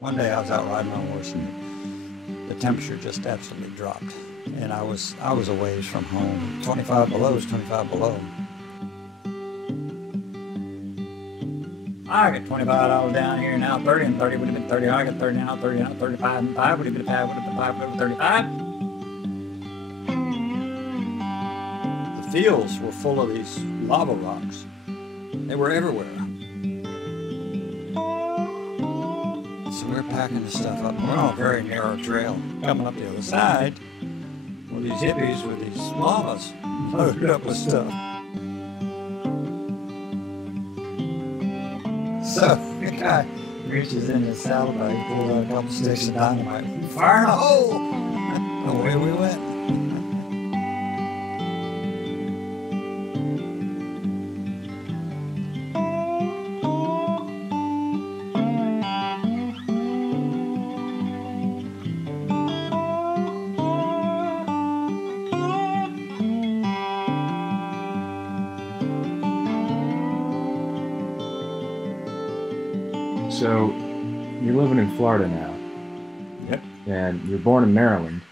One day I was out riding my horse and the temperature just absolutely dropped. And I was a ways from home. 25 below is 25 below. I got 25 dollars down here now, 30 and 30 would have been 30. I got 30 now, 30 now, 35 and 5 would have been 5, would have been 5, would have been 35. The fields were full of these lava rocks. They were everywhere. So we're packing this stuff up. We're on a very narrow trail. Coming up the other side were these hippies with these llamas loaded up with stuff. So the guy reaches in his saddlebag, pulls out a couple sticks of dynamite, fire in a hole! Away we went. So, you're living in Florida now. Yep. And you're born in Maryland.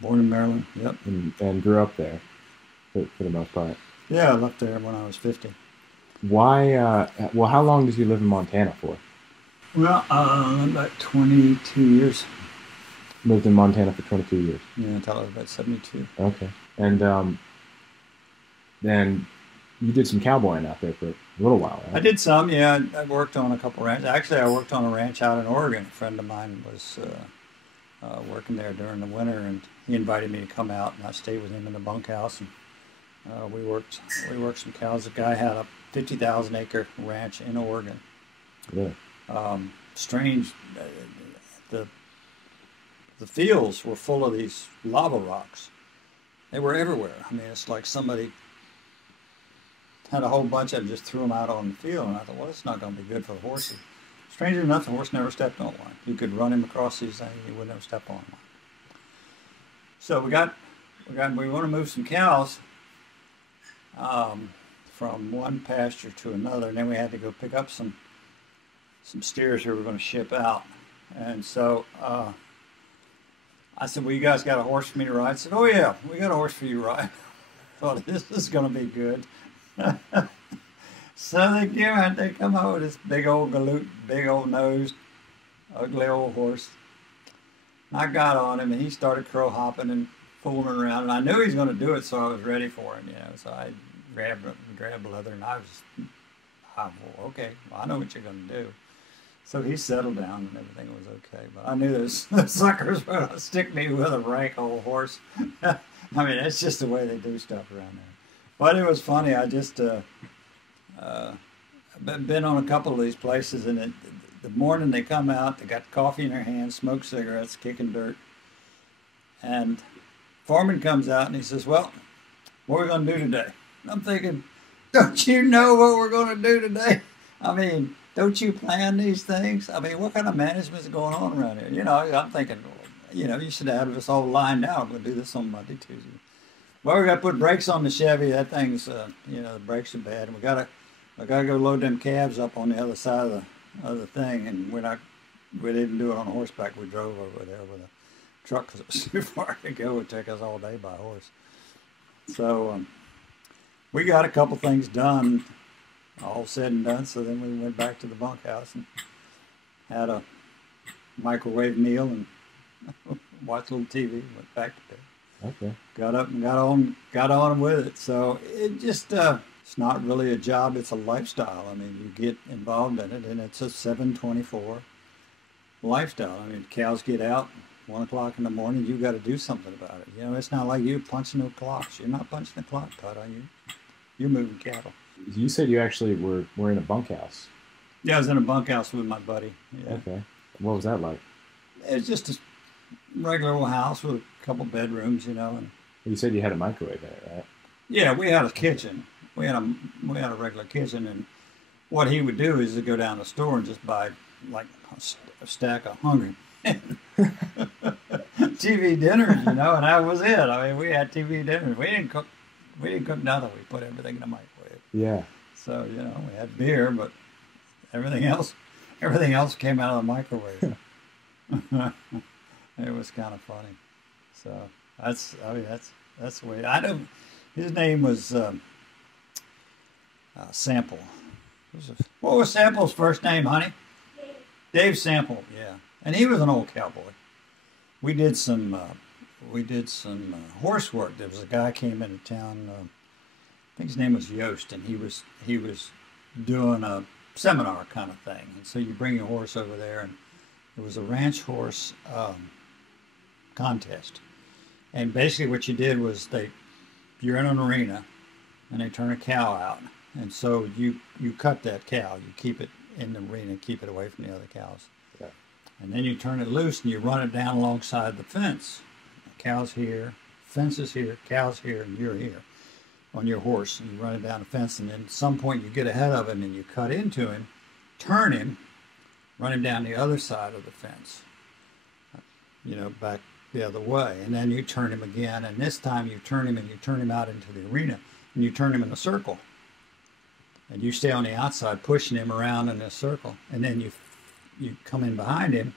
Born in Maryland, yep. And grew up there, for the most part. Yeah, I left there when I was 50. Why, well, how long did you live in Montana for? Well, about 22 years. Lived in Montana for 22 years. Yeah, until I was about 72. Okay. And then you did some cowboying out there for a little while, right? I did some, yeah. I worked on a couple ranches. Actually, I worked on a ranch out in Oregon. A friend of mine was working there during the winter, and he invited me to come out, and I stayed with him in the bunkhouse. And we worked some cows. The guy had a 50,000-acre ranch in Oregon. Really? Strange. The fields were full of these lava rocks. They were everywhere. I mean, it's like somebody had a whole bunch of them, just threw them out on the field, and I thought, well, it's not going to be good for the horses. Strangely enough, the horse never stepped on one. You could run him across these things, and he wouldn't have stepped on one. So we want to move some cows from one pasture to another, and then we had to go pick up some steers who were going to ship out. And so I said, well, you guys got a horse for me to ride? I said, oh yeah, we got a horse for you to ride. Thought this is going to be good. So they come out with this big old galoot, big old nosed, ugly old horse. I got on him and he started crow hopping and fooling around, and I knew he was going to do it, so I was ready for him, you know. So I grabbed leather, and okay, well, I know what you're going to do. So he settled down and everything was okay, but I knew those suckers were going to stick me with a rank old horse. I mean, it's just the way they do stuff around there. But it was funny. I just been on a couple of these places, and the morning they come out, they got coffee in their hands, smoke cigarettes, kicking dirt, and foreman comes out and he says, "Well, what are we going to do today?" And I'm thinking, don't you know what we're going to do today? I mean, don't you plan these things? I mean, what kind of management is going on around here? You know, I'm thinking, you know, you should have us all lined out. We'll do this on Monday, Tuesday. Well, we got to put brakes on the Chevy. That thing's, you know, the brakes are bad, and we gotta go load them calves up on the other side of the thing. And we didn't do it on horseback. We drove over there with a truck because it was too far to go. It would take us all day by horse. So we got a couple things done, all said and done. So then we went back to the bunkhouse and had a microwave meal and watched a little TV. Went back to bed. Okay. Got up and got on with it. So it just, it's not really a job, it's a lifestyle. I mean, you get involved in it, and it's a 7/24 lifestyle. I mean, cows get out 1 o'clock in the morning, you got to do something about it. You know, it's not like you punching no clocks. You're not punching the clock, Todd, are you? You're moving cattle. You said you actually were in a bunkhouse. Yeah, I was in a bunkhouse with my buddy. Yeah. Okay. What was that like? It's just a regular old house with a couple bedrooms, you know. And You said you had a microwave in it, right? yeah, we had a kitchen. We had a regular kitchen, and what he would do is to go down the store and just buy like a stack of Hungry TV dinners, you know, and that was it. I mean, we had TV dinners. We didn't cook nothing. We put everything in the microwave. Yeah. So, you know, we had beer, but everything else came out of the microwave. It was kind of funny. So I mean, that's the way. I don't. His name was Sample. What was Sample's first name, honey? Dave Sample. Yeah, and he was an old cowboy. We did some horse work. There was a guy came into town. I think his name was Yost, and he was doing a seminar kind of thing. And so you bring your horse over there, and it was a ranch horse contest. And basically what you did was you're in an arena, and they turn a cow out. And so you cut that cow. You keep it in the arena, keep it away from the other cows. Yeah. And then you turn it loose, and you run it down alongside the fence. The cow's here, fence is here, cow's here, and you're here on your horse. And you run it down the fence, and then at some point you get ahead of him, and you cut into him, turn him, run him down the other side of the fence, you know, back the other way. And then you turn him again, and this time you turn him, and you turn him out into the arena, and you turn him in a circle. And you stay on the outside pushing him around in this circle. And then you come in behind him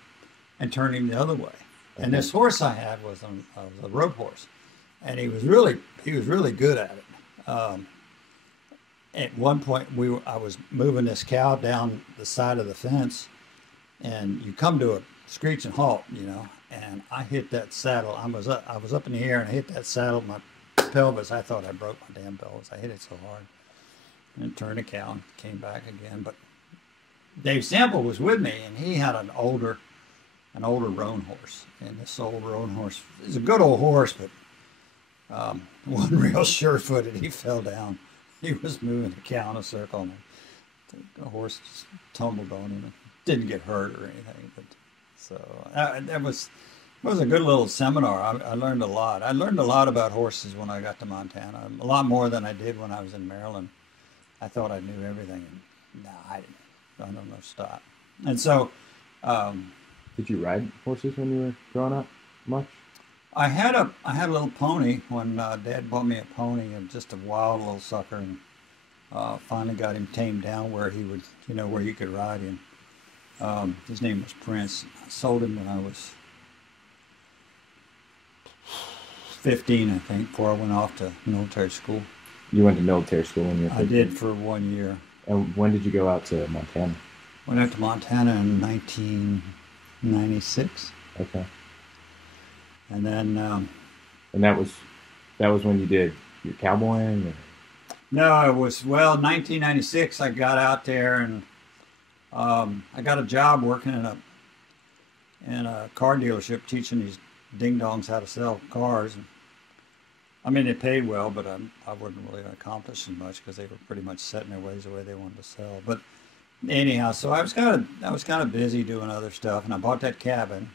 and turn him the other way. And this horse I had was a rope horse. And he was really good at it. At one point I was moving this cow down the side of the fence, and you come to a screeching halt, you know, and I hit that saddle. I was up in the air, and I hit that saddle, my pelvis. I thought I broke my damn pelvis. I hit it so hard. And turned the cow and came back again. But Dave Sample was with me, and he had an older roan horse. And this old roan horse is a good old horse, but wasn't real sure-footed. He fell down. He was moving the cow in a circle, and the horse just tumbled on him and didn't get hurt or anything. But so it was a good little seminar. I learned a lot. I learned a lot about horses when I got to Montana. A lot more than I did when I was in Maryland. I thought I knew everything, and no, I didn't. I don't know, stop. And so, did you ride horses when you were growing up much? I had a little pony when Dad bought me a pony, and just a wild little sucker, and finally got him tamed down where he would, you know, where he could ride him. His name was Prince. I sold him when I was 15, I think, before I went off to military school. You went to military school when you were 15? I did for 1 year. And when did you go out to Montana? Went out to Montana in 1996. Okay. And then... and that was when you did your cowboying? Or? No, it was, 1996 I got out there, and I got a job working in a car dealership teaching these ding-dongs how to sell cars. And I mean, it paid well, but I wasn't really accomplishing much because they were pretty much set in their ways the way they wanted to sell. But anyhow, so I was kind of busy doing other stuff, and I bought that cabin,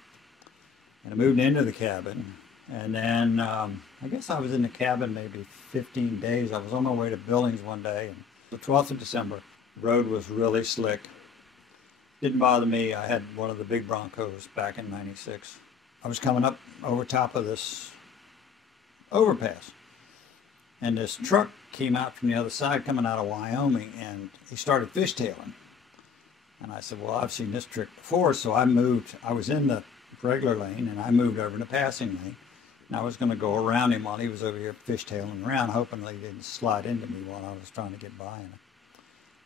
and I moved into the cabin, and then I guess I was in the cabin maybe 15 days. I was on my way to Billings one day, and the 12th of December, the road was really slick. Didn't bother me. I had one of the big Broncos back in '96. I was coming up over top of this overpass, and this truck came out from the other side coming out of Wyoming, and he started fishtailing. And I said, well, I've seen this trick before, so I moved. I was in the regular lane, and I moved over in the passing lane, and I was going to go around him while he was over here fishtailing around, hoping that he didn't slide into me while I was trying to get by him.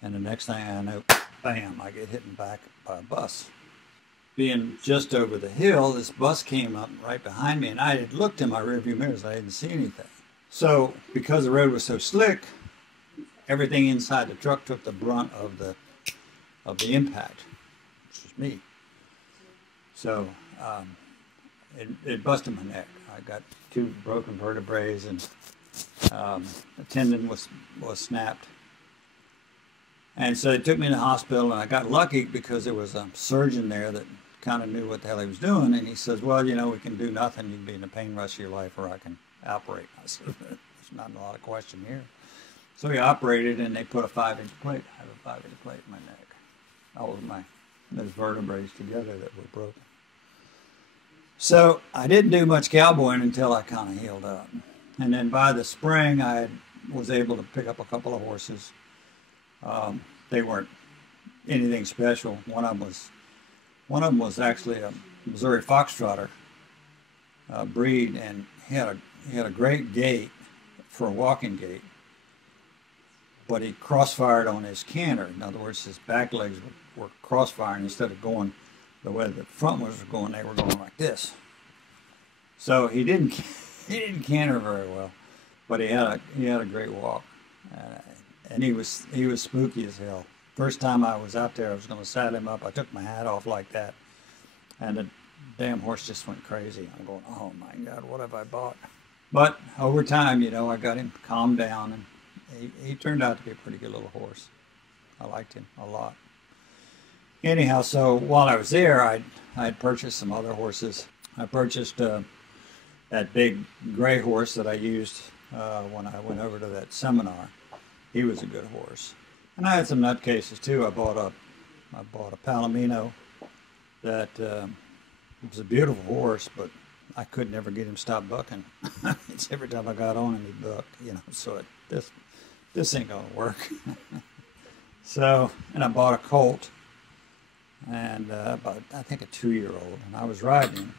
And the next thing I know, bam, I get hit in the back by a bus. Being just over the hill, this bus came up right behind me, and I had looked in my rearview mirrors. I didn't see anything. So because the road was so slick, everything inside the truck took the brunt of the impact, which was me. So it busted my neck. I got 2 broken vertebrae, and a tendon was snapped. And so they took me to the hospital, and I got lucky because there was a surgeon there that kind of knew what the hell he was doing. And he says, well, you know, we can do nothing. You can be in the pain rest of your life, or I can operate. I said, there's not a lot of question here. So he operated, and they put a 5-inch plate. I have a 5-inch plate in my neck. All of those vertebrae together that were broken. So I didn't do much cowboying until I kind of healed up. And then by the spring, I was able to pick up a couple of horses. They weren't anything special. One of them was actually Missouri Foxtrotter breed, and he had a great gait for a walking gait, but he crossfired on his canter. In other words, his back legs were crossfiring instead of going the way the front ones were going. They were going like this. So he didn't canter very well, but he had a great walk, and he was spooky as hell. First time I was out there, I was going to saddle him up. I took my hat off like that, and the damn horse just went crazy. I'm going, oh my God, what have I bought? But over time, you know, I got him calmed down, and he turned out to be a pretty good little horse. I liked him a lot. Anyhow, so while I was there, I had purchased some other horses. I purchased that big gray horse that I used when I went over to that seminar. He was a good horse. And I had some nutcases too. I bought a Palomino that was a beautiful horse, but I could never get him to stop bucking. It's every time I got on him, he'd buck, you know. So this ain't gonna work. So, and I bought a colt, and about I think a 2-year-old, and I was riding him,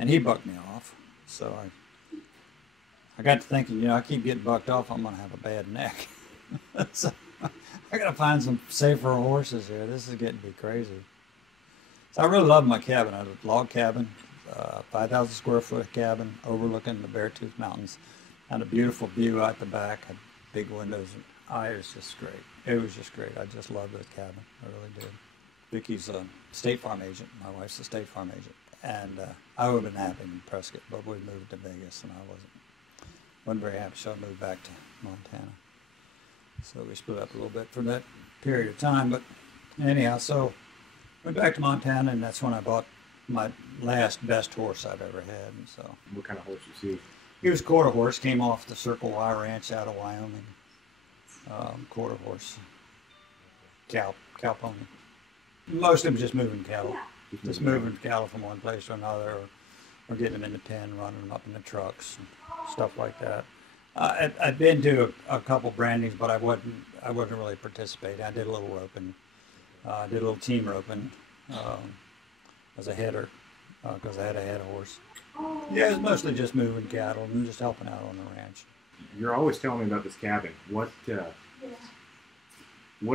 and he bucked me off. So I got to thinking, you know, I keep getting bucked off, I'm gonna have a bad neck. So I gotta find some safer horses here. This is getting to be crazy. So I really love my cabin. I have a log cabin, 5,000 square foot cabin overlooking the Beartooth Mountains. Had a beautiful view out the back, had big windows. It was just great. It was just great. I just loved that cabin. I really did. Vicky's a State Farm agent. My wife's a State Farm agent. And I would have been happy in Prescott, but we moved to Vegas, and I wasn't very happy, so I moved back to Montana. So we split up a little bit for that period of time. But anyhow, so went back to Montana, and that's when I bought my last best horse I've ever had. And so, what kind of horse was he? He was a quarter horse. Came off the Circle Y Ranch out of Wyoming. Quarter horse, cow pony. Most of them just moving cattle, just moving cattle from one place to another, or getting them in the pen, running them up in the trucks, and stuff like that. I'd been to a couple brandings, but I wasn't really participating. I did a little roping, did a little team roping as a header because I had a head horse. Yeah, it was mostly just moving cattle and just helping out on the ranch. You're always telling me about this cabin. What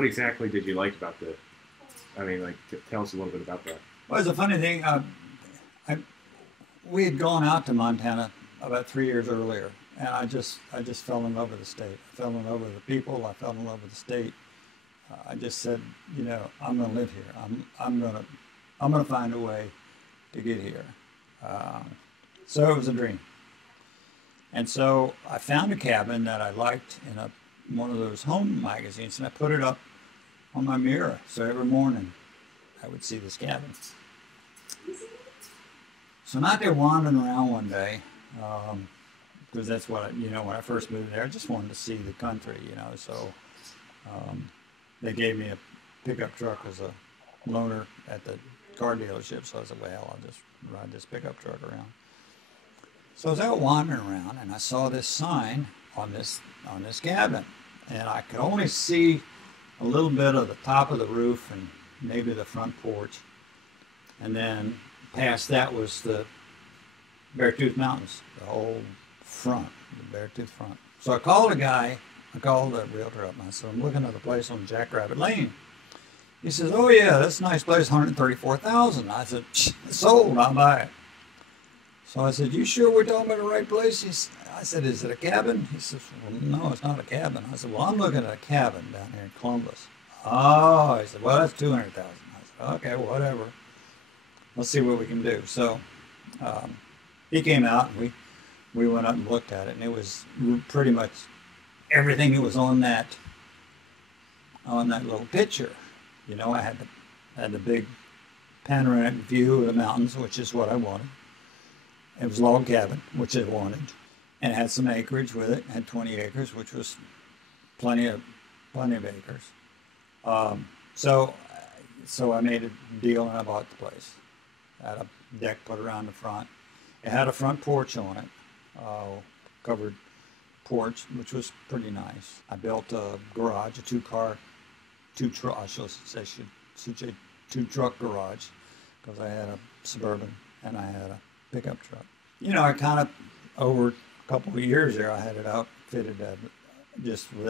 exactly did you like about the? I mean, like, tell us a little bit about that. Well, it's a funny thing. We had gone out to Montana about 3 years earlier, and I just fell in love with the state. I fell in love with the people. I fell in love with the state. I just said, you know, I'm going to live here. I'm going to find a way to get here. So it was a dream. And so I found a cabin that I liked in one of those home magazines, and I put it up on my mirror. So every morning I would see this cabin. So I'm out there wandering around one day, because that's what, when I first moved there, I just wanted to see the country, So they gave me a pickup truck as a loaner at the car dealership. So I said, well, I'll just ride this pickup truck around. So I was out wandering around, and I saw this sign on this cabin, and I could only see a little bit of the top of the roof and maybe the front porch, and then past that was the Beartooth Mountains, the whole front, the Beartooth front. So I called the realtor up, and I said, I'm looking at a place on Jackrabbit Lane. He says, oh yeah, that's a nice place, $134,000. I said, sold, I'll buy it. So I said, you sure we're talking about the right place? I said, is it a cabin? He says, well, no, it's not a cabin. I said, well, I'm looking at a cabin down here in Columbus. Oh, he said, well, that's $200,000. I said, okay, whatever. Let's see what we can do. So he came out, and we went up and looked at it, and it was pretty much everything that was on that little picture. I had the big panoramic view of the mountains, which is what I wanted. It was a log cabin, which I wanted, and it had some acreage with it. It had 20 acres, which was plenty of acres. So I made a deal, and I bought the place. I had a deck put around the front. It had a front porch on it, covered porch, which was pretty nice. I built a garage, a two-truck garage. because I had a Suburban and I had a pickup truck. You know, I kind of, over a couple of years there, I had it outfitted just with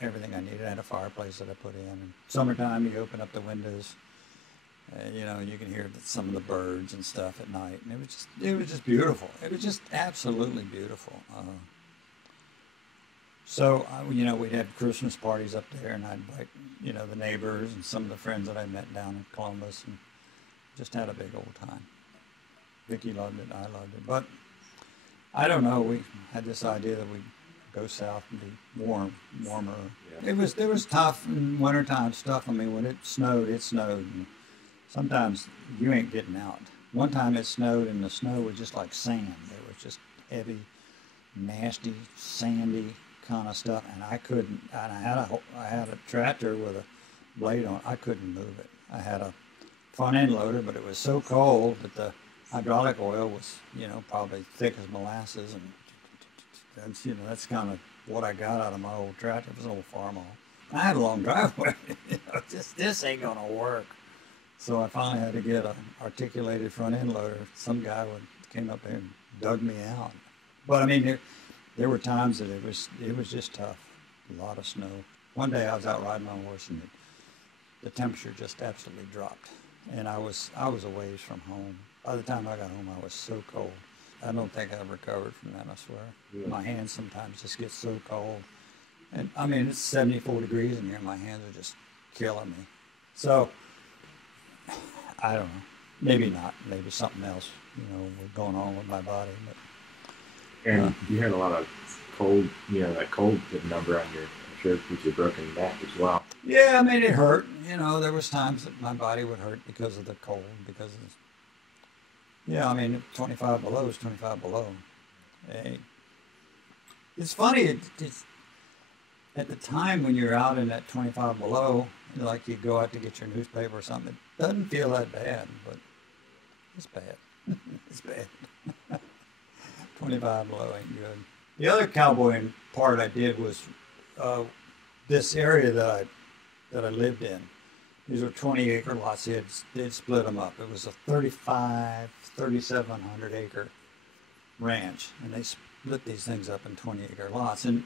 everything I needed. I had a fireplace that I put in. And summertime, you open up the windows, you know, you can hear some of the birds and stuff at night. And it was just beautiful. It was just absolutely beautiful. So, you know, we'd have Christmas parties up there, and I'd invite, you know, the neighbors and some of the friends that I met down in Columbus, and just had a big old time. Vicki loved it, I loved it. But I don't know, we had this idea that we'd go south and be warmer. Yeah. It was tough in wintertime stuff. I mean, when it snowed, and sometimes you ain't getting out. One time it snowed, and the snow was just like sand. It was just heavy, nasty, sandy kind of stuff, and I couldn't. And I had a tractor with a blade on it. I couldn't move it. I had a front end loader, but it was so cold that the hydraulic oil was, you know, probably thick as molasses, and that's, you know, that's kind of what I got out of my old tractor. It was an old farmhole. I had a long driveway. You know, this ain't gonna work. So I finally had to get an articulated front end loader. Some guy came up there and dug me out. But I mean, there were times that it was just tough. A lot of snow. One day I was out riding my horse, and the temperature just absolutely dropped. And I was a ways from home. By the time I got home, I was so cold. I don't think I've recovered from that, I swear. Yeah. My hands sometimes just get so cold. And I mean, it's 74 degrees in here, and my hands are just killing me. So, I don't know. Maybe not. Maybe something else, you know, was going on with my body. But, and you had a lot of cold, you know, that cold number on your shirt with your broken neck as well. Yeah, I mean, it hurt. You know, there was times that my body would hurt because of the cold, because of, yeah, I mean, 25 below is 25 below. Hey, it's funny, it's at the time when you're out in that 25 below, like you go out to get your newspaper or something, it doesn't feel that bad, but it's bad. It's bad. 25 below ain't good. The other cowboying part I did was this area that I lived in. These were 20-acre lots. They'd split them up. It was a 3,700 acre ranch, and they split these things up in 20-acre lots. And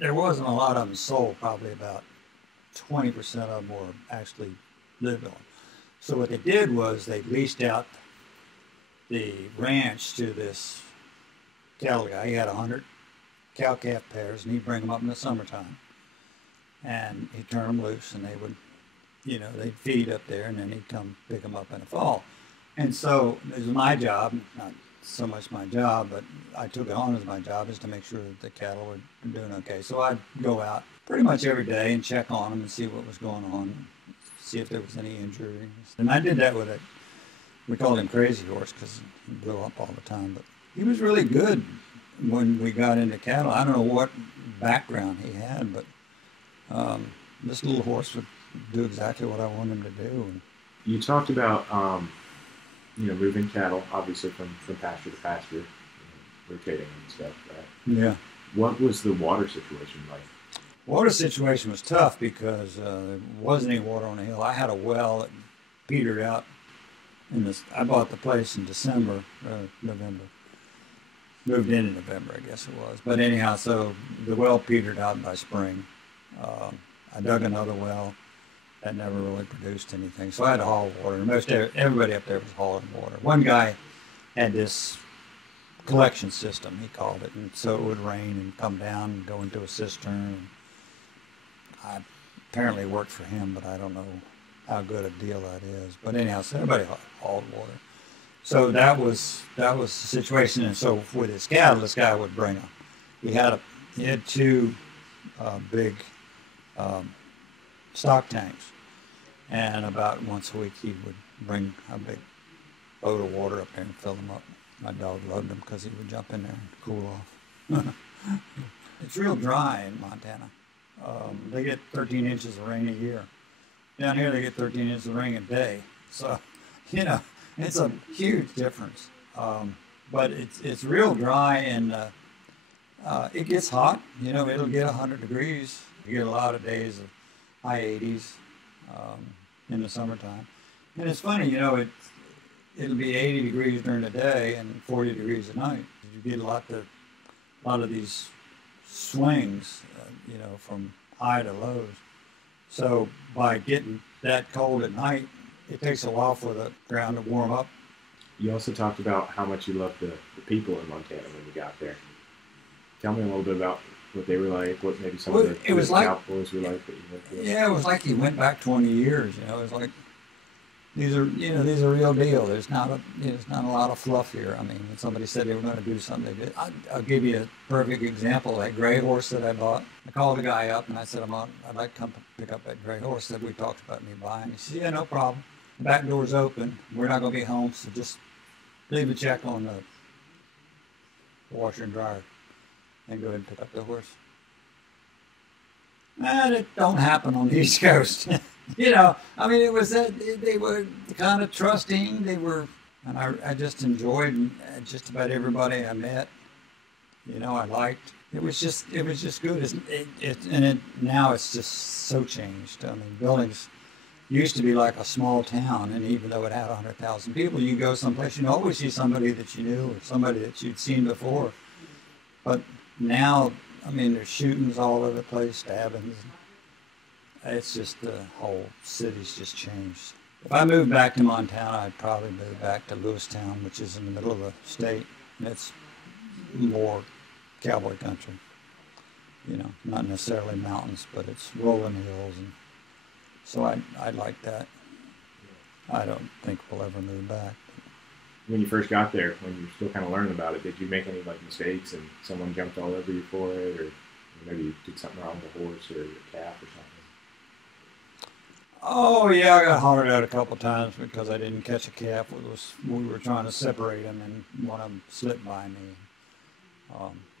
there wasn't a lot of them sold. Probably about 20% of them were actually lived on. So what they did was they leased out the ranch to this cattle guy. He had 100 cow-calf pairs, and he'd bring them up in the summertime. And he'd turn them loose, and they would, you know, they'd feed up there, and then he'd come pick them up in the fall. And so it was my job, not so much my job, but I took it on as my job, is to make sure that the cattle were doing okay. So I'd go out pretty much every day and check on them and see what was going on, see if there was any injuries. And I did that with it. We called him Crazy Horse because he blew up all the time, but he was really good when we got into cattle. I don't know what background he had, but this little horse would do exactly what I wanted him to do. You talked about, you know, moving cattle, obviously from pasture to pasture, you know, rotating and stuff, right? Yeah. What was the water situation like? Water situation was tough because there wasn't any water on the hill. I had a well that petered out. I bought the place in November. Moved in November, I guess it was. But anyhow, so the well petered out by spring. I dug another well that never really produced anything. So I had to haul water. Everybody up there was hauling water. One guy had this collection system, he called it. And so it would rain and come down and go into a cistern. I apparently worked for him, but I don't know how good a deal that is. But anyhow, so everybody hauled water. So that was the situation. And so with his cattle, this guy would bring them. He had two big stock tanks, and about once a week he would bring a big boat of water up there and fill them up. My dog loved him because he would jump in there and cool off. It's real dry in Montana. They get 13 inches of rain a year. Down here they get 13 inches of rain a day. So, you know, it's a huge difference. But it's real dry, and it gets hot. You know, it'll get 100 degrees. You get a lot of days of high 80s in the summertime. And it's funny, you know, it'll be 80 degrees during the day and 40 degrees at night. You get a lot of these swings, you know, from high to lows. So by getting that cold at night, it takes a while for the ground to warm up. You also talked about how much you loved the people in Montana when you got there. Tell me a little bit about what they were like, what maybe some of the cowboys were like that you went with. Yeah, it was like you went back 20 years, you know. It was like, these are real deal. There's not a lot of fluff here. I mean, when somebody said they were going to do something, they did. I'll give you a perfect example. That gray horse that I bought. I called the guy up and I said, I'd like to come pick up that gray horse that we talked about me buying. He said, yeah, no problem. The back door's open. We're not going to be home, so just leave a check on the washer and dryer and go ahead and pick up the horse. And it don't happen on the East Coast. You know, I mean, it was that they were kind of trusting. They were, and I just enjoyed just about everybody I met. You know, I liked. It was just good. Now it's just so changed. I mean, Billings used to be like a small town, and even though it had 100,000 people, you go someplace, you always see somebody that you knew or somebody that you'd seen before. But now, I mean, there's shootings all over the place, stabbings. It's just the whole city's just changed. If I moved back to Montana, I'd probably move back to Lewistown, which is in the middle of the state. And it's more cowboy country. You know, not necessarily mountains, but it's rolling hills, and so I'd like that. I don't think we'll ever move back. When you first got there, when you were still kind of learning about it, did you make any like mistakes and someone jumped all over you for it, or maybe you did something wrong with the horse or your calf or something? Oh yeah, I got hollered at a couple times because I didn't catch a calf. We were trying to separate them, and one of them slipped by me.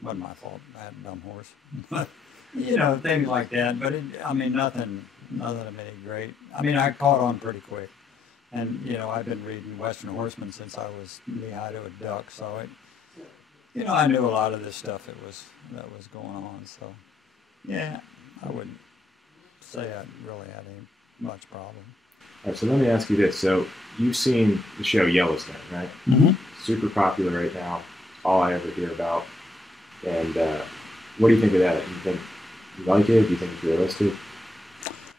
Wasn't my fault. I had a dumb horse. But you know, things like that. But I mean, nothing of any great. I mean, I caught on pretty quick, and you know, I've been reading Western Horseman since I was knee-high to a duck. So you know, I knew a lot of this stuff that was going on. So yeah, I wouldn't say I really had any much problem. All right, so let me ask you this. So you've seen the show Yellowstone, right? Mm-hmm. Super popular right now. All I ever hear about. And what do you think of that? You think you like it? Do you think it's realistic?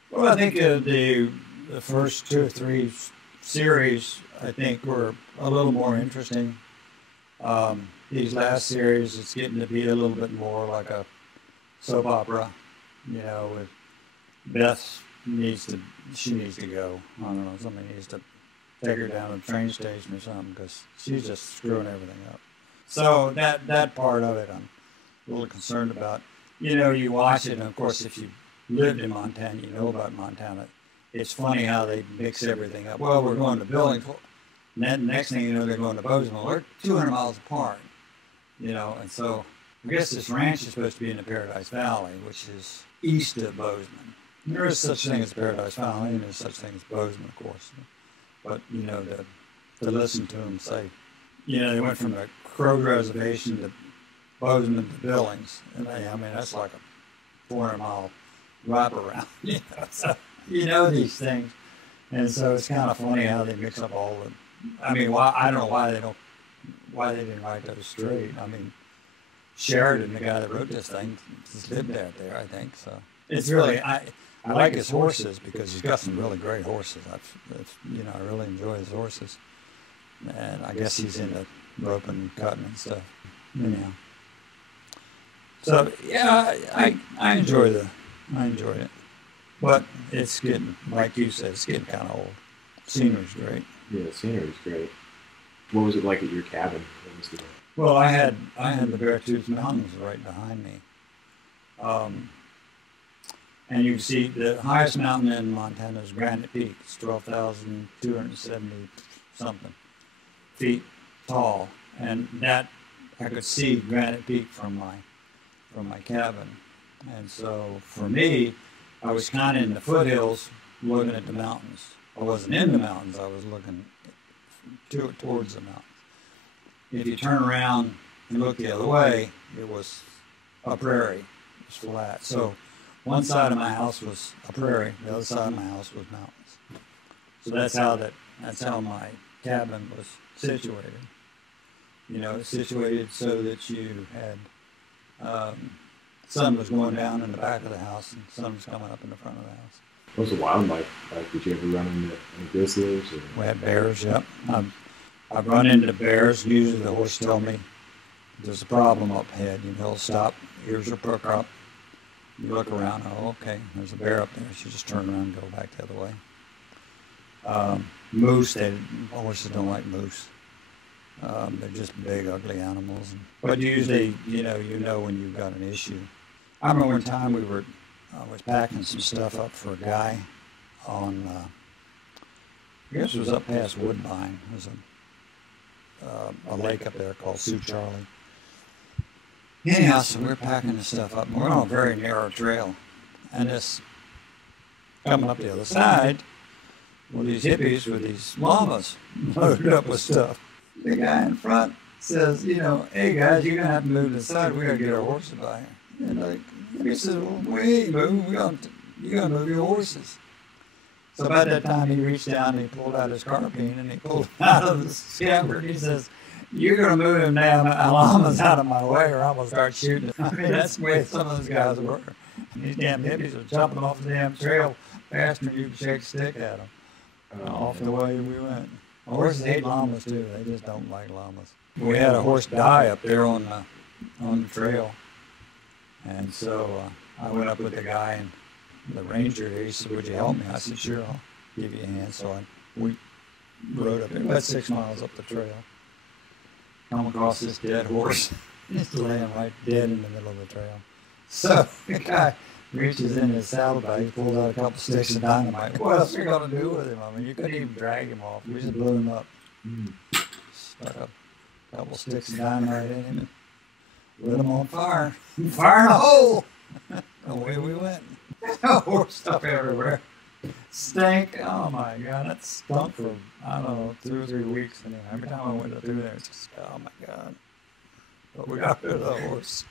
Well, I think the first 2 or 3 series, I think, were a little more interesting. These last series, it's getting to be a little bit more like a soap opera, you know, with Beth needs to go. I don't know, somebody needs to take her down to the train station or something, because she's just screwing everything up. So that part of it I'm a little concerned about. You know, you watch it, and of course if you lived in Montana, you know about Montana. It's funny how they mix everything up. Well, we're going to Billings, and then the next thing you know, they're going to Bozeman. We're 200 miles apart, you know, and so I guess this ranch is supposed to be in the Paradise Valley, which is east of Bozeman. There is such thing as Paradise Valley, and there's such thing as Bozeman, of course. But, you know, to listen to them say, you know, they went from the Crow Reservation to Bozeman to Billings. And I mean, that's like a 400-mile wraparound. You know, so you know these things. And so it's kind of funny how they mix up all the, I mean, I don't know why they didn't write those straight. I mean, Sheridan, the guy that wrote this thing, just lived out there, I think. So it's really, I like his horses because he's got some really great horses. You know, I really enjoy his horses. And I guess he's into roping and cutting and stuff. Anyhow. So yeah, I enjoyed it. But it's getting, like you said, it's getting kind of old. Scenery's great. Yeah, the scenery's great. What was it like at your cabin? Well, I had the Beartooth Mountains right behind me. And you can see the highest mountain in Montana is Granite Peak. It's 12,270 something feet tall, and that I could see Granite Peak from my cabin. And so for me, I was kind of in the foothills looking at the mountains. I wasn't in the mountains, I was looking towards the mountains. If you turn around and look the other way, it was a prairie. It was flat. So one side of my house was a prairie, the other side of my house was mountains. So that's how that That's how my cabin was situated. You know, it's situated so that you had sun was going down in the back of the house and sun was coming up in the front of the house. What was the wildlife like? Did you ever run into any grizzlies? We had bears, yep. I've run into bears. Usually the horse tell me there's a problem up ahead. You know, stop, ears are perk up. You look around, oh, okay, there's a bear up there. So you just turn around and go back the other way. Moose, horses don't like moose. They're just big, ugly animals. But usually, you know when you've got an issue. I remember one time I was packing some stuff up for a guy on, I guess it was up past Woodbine. It was a lake up there called Sioux Charlie. Anyhow, so we're packing the stuff up, and we're on a very narrow trail. And this, coming up the other side, well, these hippies with these llamas loaded up with stuff. The guy in front says, you know, hey guys, you're gonna have to move to the side. We gotta get our horses by here. And like, he says, well, we ain't moving. You gotta move your horses. So about that time, he reached down and he pulled out his carbine and he pulled it out of the scabbard. He says, you're gonna move them damn llamas out of my way, or I'm gonna start shooting. I mean, that's the way some of those guys were. And these damn hippies are jumping off the damn trail faster than you can shake a stick at them. Off the way we went. Horses hate llamas too. They just don't like llamas. We had a horse die up there on the trail, and so I went up with the guy and the ranger. He said, "Would you help me?" I said, "Sure, I'll give you a hand." So we rode up there, about 6 miles up the trail. Come across this dead horse, just laying right dead in the middle of the trail. So the guy reaches in his saddlebag, pulls out a couple sticks of dynamite. What else are you going to do with him? I mean, you couldn't even drag him off. We just blew him up. Stuck a couple sticks of dynamite in him and lit him on fire. Fire in a hole! Away we went. Horse stuff everywhere. Stank. Oh my God, that stunk for, I don't know, 2 or 3 weeks. And every time I went through there, it's just, oh my God. But we got rid of the horse.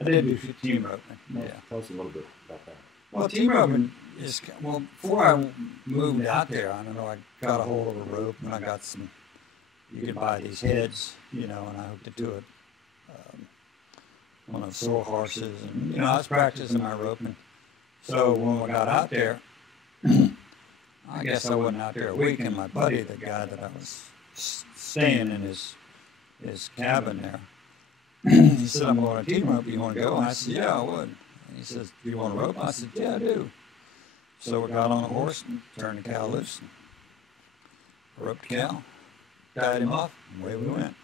I did do team roping. Yeah. Tell us a little bit about that. Well, team roping is, well, before I moved out there, I don't know, I got a hold of a rope and I got some, you could buy these heads, you know, and I hooked it to it. One of the sore horses, and, you know, I was practicing my roping. So when we got out there, I guess I wasn't out there a week, and my buddy, the guy that I was staying in his cabin there, he said, I'm going to team rope, you want to go? And I said, yeah, I would. And he says, do you want a rope? I said, yeah, I do. So we got on a horse and turned the cow loose, and roped the cow, tied him off, and away we went.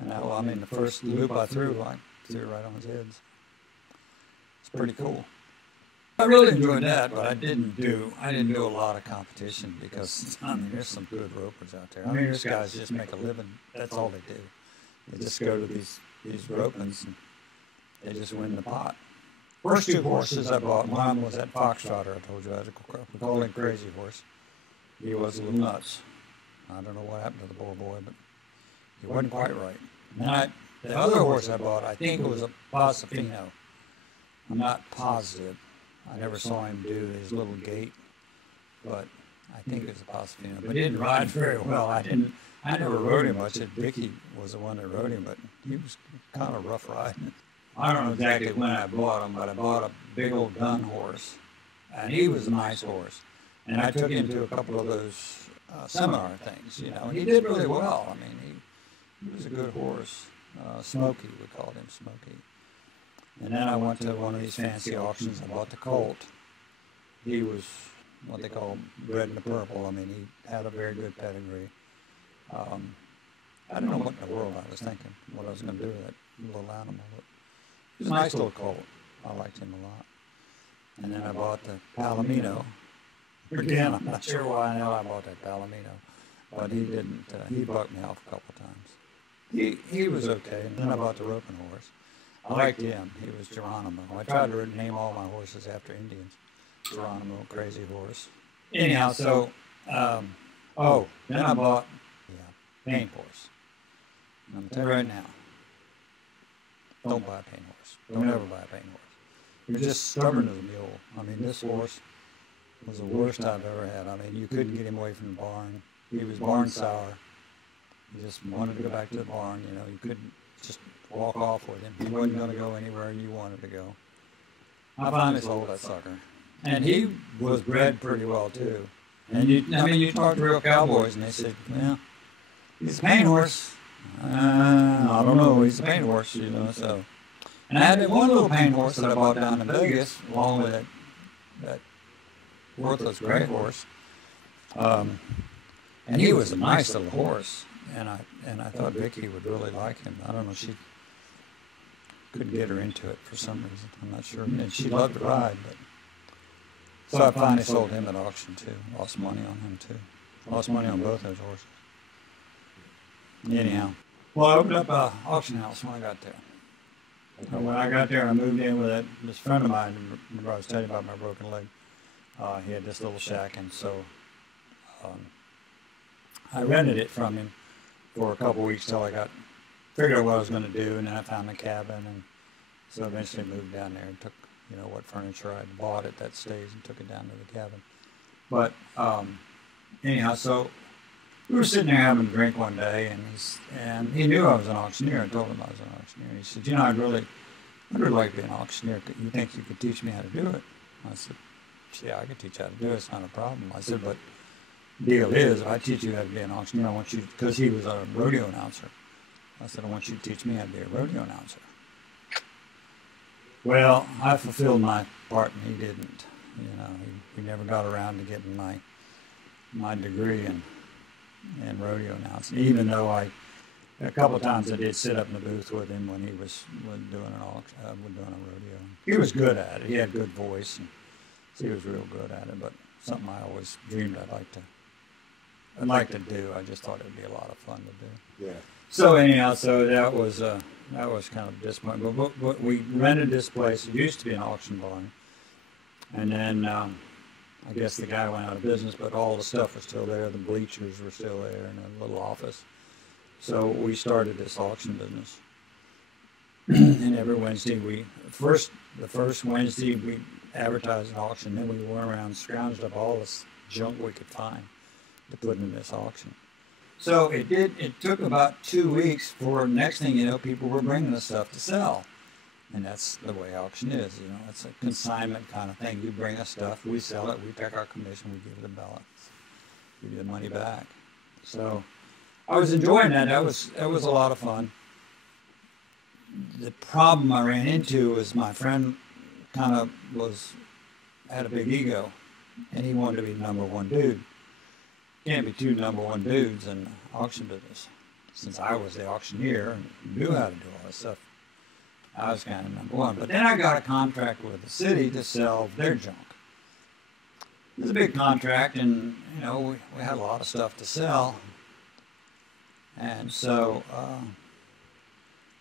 And I mean, the first loop I threw right on his heads. It's pretty cool. I really enjoyed that, but I didn't do a lot of competition because, I mean, there's some good ropers out there. I mean, these guys just make a living. That's all they do. They just go to these ropings and they just win the pot. First 2 horses I bought, one was that Foxtrotter I told you. We called him Crazy Horse. He was a little nuts. I don't know what happened to the poor boy, but he wasn't quite right. And then the other horse I bought, I think it was a Pasofino. I'm not positive. I never saw him do his little gait, but I think it was a Pasofino. But he didn't ride very well. I never rode him much. Vicky was the one that rode him, but he was kind of rough riding. I don't know exactly when I bought him, but I bought a big old dun horse, and he was a nice horse. And I took him to a couple of those seminar things, you know, and he did really well. I mean, he was a good horse. Smokey, we called him Smokey. And then I went to one of these fancy auctions. I bought the colt. He was what they call red and the purple. I mean, he had a very good pedigree. I don't know what in the world I was thinking, what I was going to do with that little animal. But he was a nice little colt. I liked him a lot. And then I bought the Palomino. Again, I'm not sure why I know I bought that Palomino, but he didn't. He bucked me off a couple of times. He was okay. And then I bought the roping horse. I liked him. He was Geronimo. I tried to name all my horses after Indians. Geronimo, Crazy Horse. Anyhow, so, then I bought Paint Horse. And I'm going to tell you right now, don't buy a Paint Horse. Don't ever buy a Paint Horse. You're just stubborn as a mule. I mean, this horse was the worst I've ever had. I mean, you couldn't get him away from the barn. He was barn sour. He just wanted to go back to the barn. You know, you couldn't just walk off with him. He wasn't going to go anywhere you wanted to go. I finally sold that sucker. And he was bred pretty well, too. And you talk to real cowboys, and they said, well, he's a paint horse. I don't know, he's a paint horse, you know, so. And I had that one little paint horse that I bought down in Vegas, along with that worthless gray horse. And he was a nice little horse, and I thought Vicky would really like him. I don't know, she couldn't get her into it for some reason. I'm not sure. And she loved to ride, but so I finally sold him at auction too. Lost money on him too. Lost money on both those horses. Anyhow, well, I opened up an auction house when I got there. And when I got there, I moved in with this friend of mine. Remember I was telling you about my broken leg. He had this little shack, and so I rented it from him for a couple weeks till I figured out what I was going to do, and then I found a cabin, and so eventually moved down there and took, you know, what furniture I'd bought at that stage and took it down to the cabin. But anyhow, so we were sitting there having a drink one day, and he knew I was an auctioneer. I told him I was an auctioneer. He said, you know, I'd really like to be an auctioneer. You think you could teach me how to do it? I said, yeah, I could teach you how to do it. It's not a problem. I said, but the deal is, if I teach you how to be an auctioneer, I want you, because he was a rodeo announcer. I said, I want you to teach me how to be a rodeo announcer. Well, I fulfilled my part, and he didn't. You know, he never got around to getting my degree in rodeo announcing, even though a couple of times I did sit up in the booth with him when he was doing a rodeo. He was good at it. He had good voice, and so he was real good at it. But something I always dreamed I'd like to do. I just thought it'd be a lot of fun to do. Yeah. So anyhow, that was kind of disappointing. But we rented this place. It used to be an auction barn, and then I guess the guy went out of business, but all the stuff was still there. The bleachers were still there, and a little office. So we started this auction business. And every Wednesday, the first Wednesday we advertised an auction. Then we went around and scrounged up all this junk we could find to put in this auction. So it took about 2 weeks for next thing you know, people were bringing us stuff to sell. And that's the way auction is, you know, it's a consignment kind of thing. You bring us stuff, we sell it, we take our commission, we give it a balance, give you the money back. So I was enjoying that. That was a lot of fun. The problem I ran into was my friend kind of had a big ego, and he wanted to be number one dude. Can't be two number one dudes in the auction business. Since I was the auctioneer and knew how to do all this stuff, I was kind of number one. But then I got a contract with the city to sell their junk. It was a big contract, and you know we had a lot of stuff to sell. And so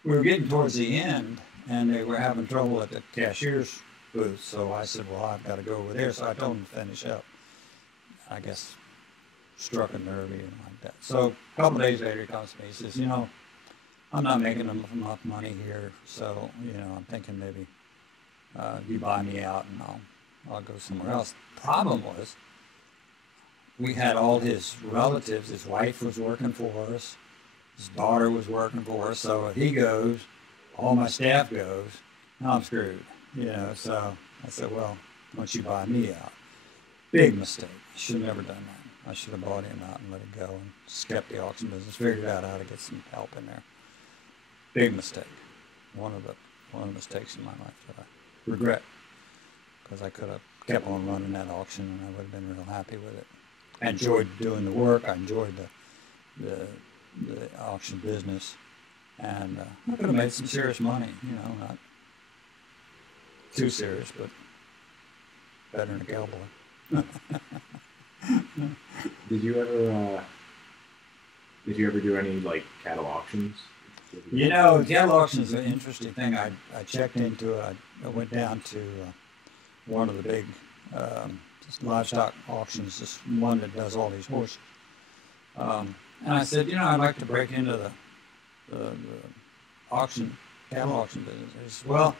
we were getting towards the end, and they were having trouble at the cashier's booth. So I said, well, I've got to go over there. So I told them to finish up. I guess struck a nerve even like that. So a couple of days later, he comes to me. He says, you know, I'm not making enough money here, so you know, I'm thinking maybe you buy me out and I'll go somewhere else. Problem was, we had all his relatives. His wife was working for us. His daughter was working for us. So if he goes, all my staff goes. Now I'm screwed. You know. So I said, well, why don't you buy me out? Big mistake. I should have never done that. I should have bought him out and let it go and kept the auction business. Figured out how to get some help in there. Big mistake. One of the mistakes in my life that I regret, because I could have kept on running that auction and I would have been real happy with it. I enjoyed doing the work. I enjoyed the auction business, and I could have made some serious money. You know, not too serious, but better than a cowboy. Did you ever do any like cattle auctions? You know, cattle auction is an interesting thing. I checked into it. I went down to one of the big just livestock auctions, this one that does all these horses. And I said, you know, I'd like to break into the cattle auction business. He said, well,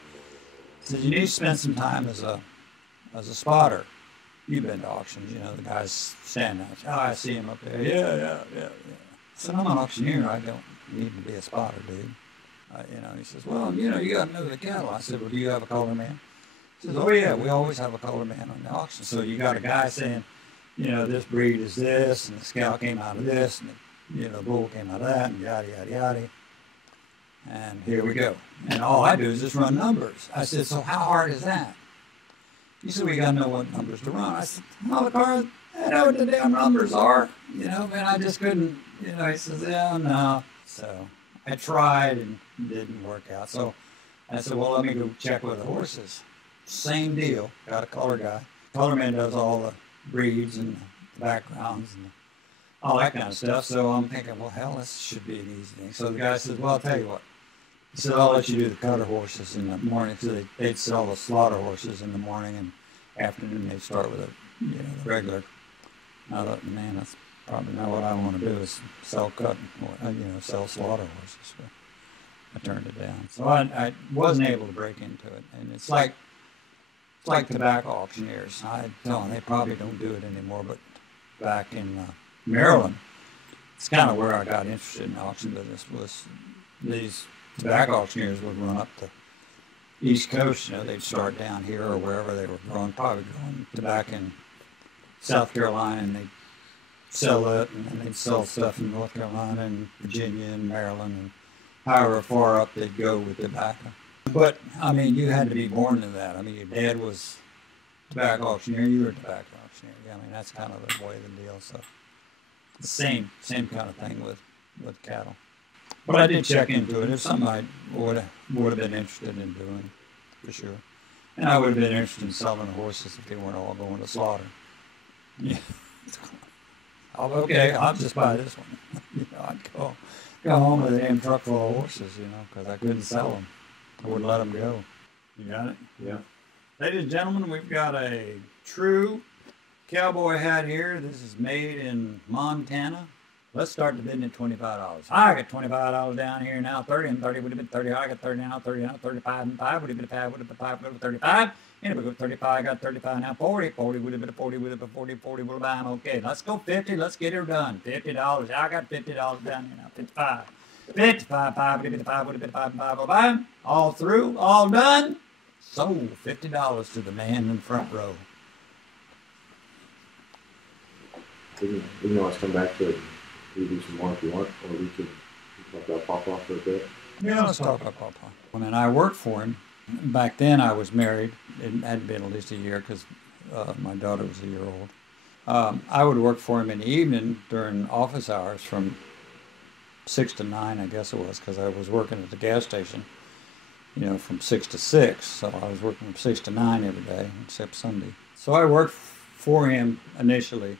he said, you need to spend some time as a spotter. you've been to auctions, you know, the guy's standing out. Oh, I see him up there. Yeah. I said, I'm an auctioneer. I don't need to be a spotter, dude. You know, he says, well, you know, you got to know the cattle. I said, well, do you have a color man? He says, oh, yeah, we always have a color man on the auction. So you got a guy saying, you know, this breed is this, and the scout came out of this, and the, you know, bull came out of that, and yada, yada, yada. And here we go. And all I do is just run numbers. I said, so how hard is that? He said, we got to know what numbers to run. I said, oh, the car, I know what the damn numbers are. You know, man, I just couldn't, you know, he says, yeah, no. So I tried and it didn't work out. So I said, well, let me go check with the horses. Same deal. Got a color guy. Color man does all the breeds and the backgrounds and all that kind of stuff. So I'm thinking, well, hell, this should be an easy thing. So the guy says, well, I'll tell you what. He said, I'll let you do the cutter horses in the morning. So they'd sell the slaughter horses in the morning, and afternoon they'd start with you know, the regular. I thought, man, that's probably not what I want to do, is sell cut, you know, sell slaughter horses. But I turned it down. So I wasn't able to break into it. And it's like tobacco auctioneers. I tell them they probably don't do it anymore, but back in Maryland, it's kind of where I got interested in the auction business. Was these tobacco auctioneers would run up the East Coast. You know, they'd start down here or wherever they were growing, probably growing tobacco in South Carolina, and they'd sell it, and then they'd sell stuff in North Carolina and Virginia and Maryland, and however far up they'd go with tobacco. But, I mean, you had to be born to that. I mean, your dad was a tobacco auctioneer, you were a tobacco auctioneer. I mean, that's kind of the way the deal. So, the same kind of thing with cattle. But I did check into it. It's something I would have been interested in doing, for sure. And I would have been interested in selling the horses if they weren't all going to slaughter. Yeah. Oh, okay, I'll just buy this one. You know, I'd go home with a damn truck full of horses, you know, because I couldn't sell them. I wouldn't let them go. You got it? Yeah. Ladies and gentlemen, we've got a true cowboy hat here. This is made in Montana. Let's start the bidding at $25. I got $25 down here now. 30 and 30 would have been 30. I got 30 now, 30 now, 35 and 5 would have been a 5, would have been 5, would have been 35. And if we go 35, I got 35 now, 40. 40 would have been a 40, would have been 40, 40 would have been okay. Let's go 50. Let's get her done. $50. I got $50 down here now. 55. 55, 5 would have been 5, would have been 5 and 5 would have been. All through, all done. Sold $50 to the man in the front row. We can always come back to it. We do some more if you want, or we can talk about Pawpaw for a bit. Yeah, let's talk about Pawpaw. And I worked for him. Back then I was married. It had been at least a year because my daughter was a year old. I would work for him in the evening during office hours from 6 to 9, I guess it was, because I was working at the gas station, you know, from 6 to 6. So I was working from 6 to 9 every day, except Sunday. So I worked for him initially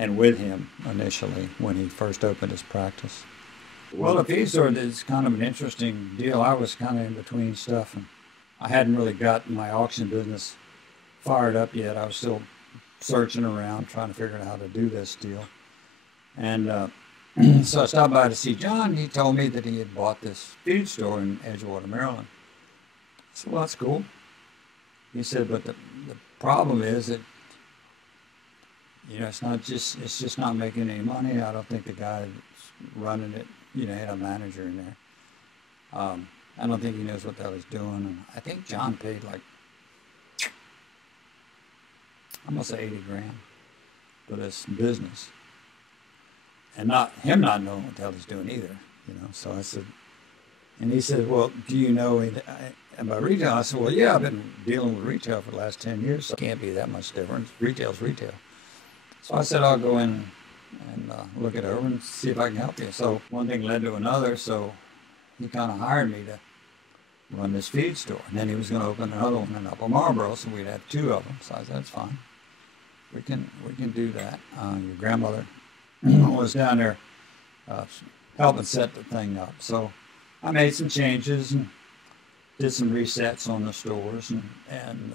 and with him initially when he first opened his practice. Well, the feed store is kind of an interesting deal. I was kind of in between stuff, and I hadn't really gotten my auction business fired up yet. I was still searching around, trying to figure out how to do this deal. And so I stopped by to see John. He told me that he had bought this feed store in Edgewater, Maryland. I said, well, that's cool. He said, but the problem is that, you know, it's just not making any money. I don't think the guy that's running it, you know, had a manager in there. I don't think he knows what the hell he's doing. And I think John paid like, I'm gonna say 80 grand for this business. And him not knowing what the hell he's doing either, you know. So I said, and he said, well, do you know about retail? I said, well, yeah, I've been dealing with retail for the last 10 years, so it can't be that much difference. Retail's retail. So I said, I'll go in and look it over and see if I can help you. So one thing led to another, so he kind of hired me to run this feed store. And then he was going to open another one in Upper Marlboro, so we'd have 2 of them. So I said, that's fine. We can do that. Your grandmother was down there helping set the thing up. So I made some changes and did some resets on the stores, and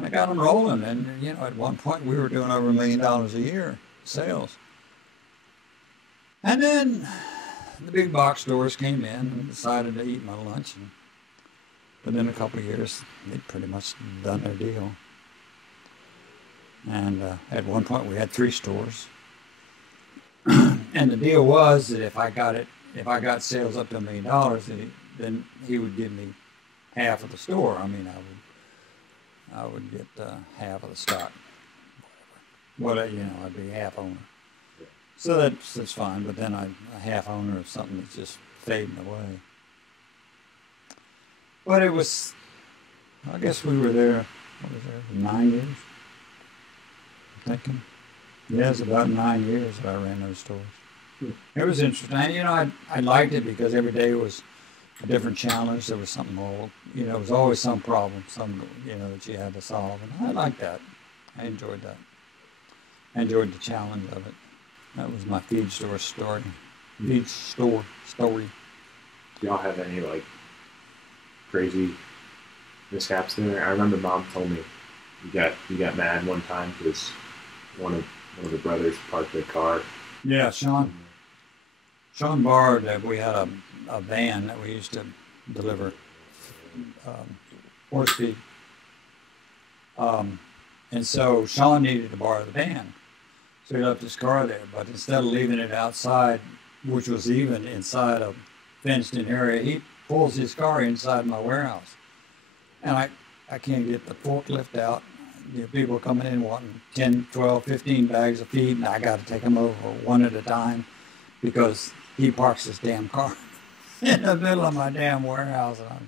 I got them rolling. And, you know, at one point we were doing over $1 million a year sales. And then the big box stores came in and decided to eat my lunch. And within a couple of years, they'd pretty much done their deal. And at one point we had 3 stores. And the deal was that if I got sales up to $1 million, then he would give me half of the store. I mean, I would get half of the stock. Whatever. You know, I'd be half owner. So that's fine. But then I'm a half owner of something that's just fading away. But it was, I guess we were there, what was there, 9 years? I'm thinking. Yeah, it was about 9 years that I ran those stores. It was interesting. You know, I liked it because every day was a different challenge. There was something old. You know, there was always some problem, you know, that you had to solve. And I liked that. I enjoyed that. I enjoyed the challenge of it. That was my feed store story. Feed store story. Do y'all have any, like, crazy mishaps there? I remember Mom told me you got mad one time because one of the brothers parked their car. Yeah, Sean borrowed that. We had a van that we used to deliver horse feed. And so Sean needed to borrow the van. So he left his car there, but instead of leaving it outside, which was even inside a fenced-in area, he pulls his car inside my warehouse. And I can't get the forklift out. You know, people coming in wanting 10, 12, 15 bags of feed, and I got to take them over one at a time because he parks his damn car in the middle of my damn warehouse. And I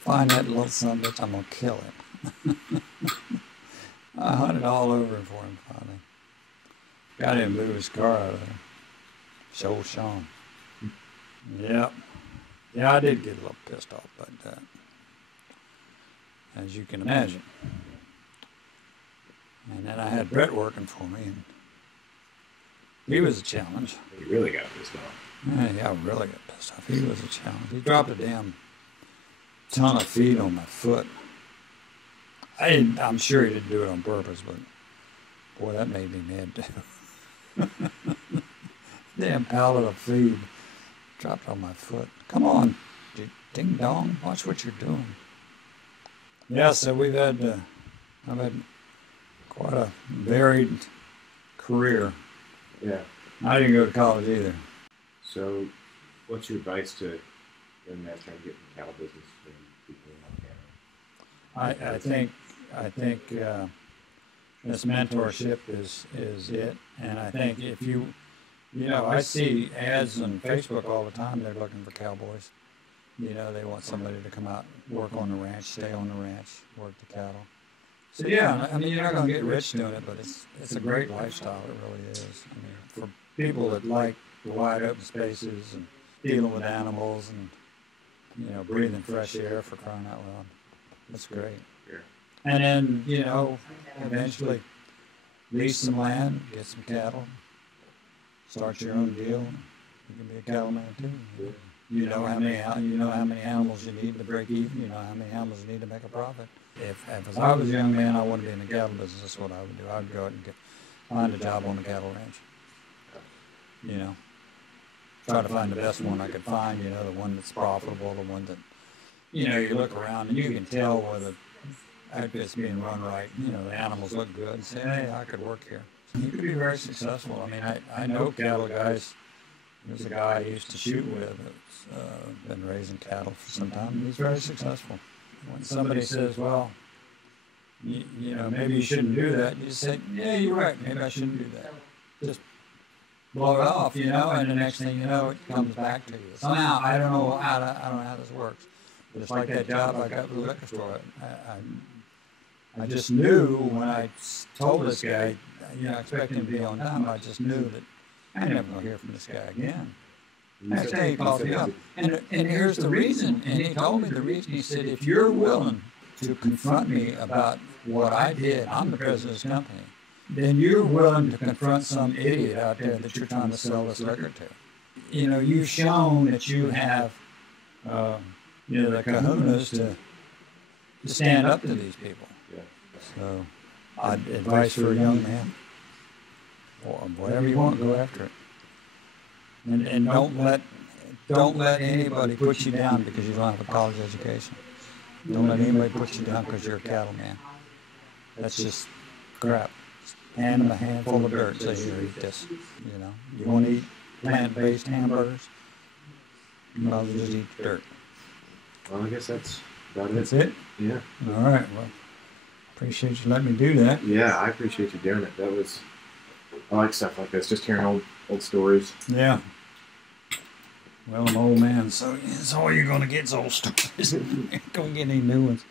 find that little son bitch, I'm going to kill him. I hunted all over him for him finally. Got him to move his car out of there. Show Sean. Yep. Yeah, I did get a little pissed off about that, as you can imagine. And then I had Brett working for me, and he was a challenge. You really got pissed off. Yeah, I really got pissed off. He was a challenge. He dropped a damn ton of feed on my foot. I'm sure he didn't do it on purpose, but boy, that made me mad too. Damn pallet of feed dropped on my foot. Come on, ding dong, watch what you're doing. Yeah, so I've had quite a varied career. Yeah. I didn't go to college either. So, what's your advice to young men trying to get in the cattle business for people in Montana? I think this mentorship is it, and I think if you know, I see ads on Facebook all the time. They're looking for cowboys. You know, they want somebody to come out, work on the ranch, stay on the ranch, work the cattle. So yeah, I mean, you're not going to get rich doing it, but it's a great lifestyle. It really is. I mean, for people that like the wide open spaces and dealing with animals and, you know, breathing fresh air, for crying out loud. That's great. Yeah. And then, you know, eventually lease some land, get some cattle, start your own deal. You can be a cattleman too. You know how many animals you need to break even. You know how many animals you need to make a profit. If I was a young man, I wanted to be in the cattle business. That's what I would do. I'd go out and find a job on the cattle ranch. You know, try to find the best one I could find. You know, the one that's profitable, the one that, you know, you look around and you can tell whether outfit's being run right. You know, the animals look good. And say, hey, I could work here. You could be very successful. I mean, I know cattle guys. There's a guy I used to shoot with that's been raising cattle for some time, and he's very successful. When somebody says, well, you know, maybe you shouldn't do that, you just say, yeah, you're right, maybe I shouldn't do that. Just blow it off, you know, and the next thing you know, it comes back to you. Somehow, I don't know how this works, but it's like that job I got with the liquor store. I just knew when I told this guy, you know, I expect him to be on time, I just knew that I ain't never going to hear from this guy again. Next day he calls me up. And here's the reason. And he told me the reason. He said, if you're willing to confront me about what I did, I'm the president of this company, then you're willing to confront some idiot out there that you're trying to sell this liquor to. You know, you've shown that you have, you know, the kahunas to stand up to these people. Yeah. So, advice for a young man. Or whatever you want, go after it. And don't let anybody put you down because you don't have a college education. Don't let anybody put you down because you're a cattleman. That's just crap. Just hand them a handful of dirt. Say, here, eat this. You know, you want to eat plant-based hamburgers? You might as well just eat the dirt. Well, I guess that's about it. That's it? Yeah. All right. Well, appreciate you letting me do that. Yeah, I appreciate you doing it. I like stuff like this. Just hearing old stories. Yeah. Well, I'm an old man, so it's all you're going to get is old stories. You ain't going to get any new ones.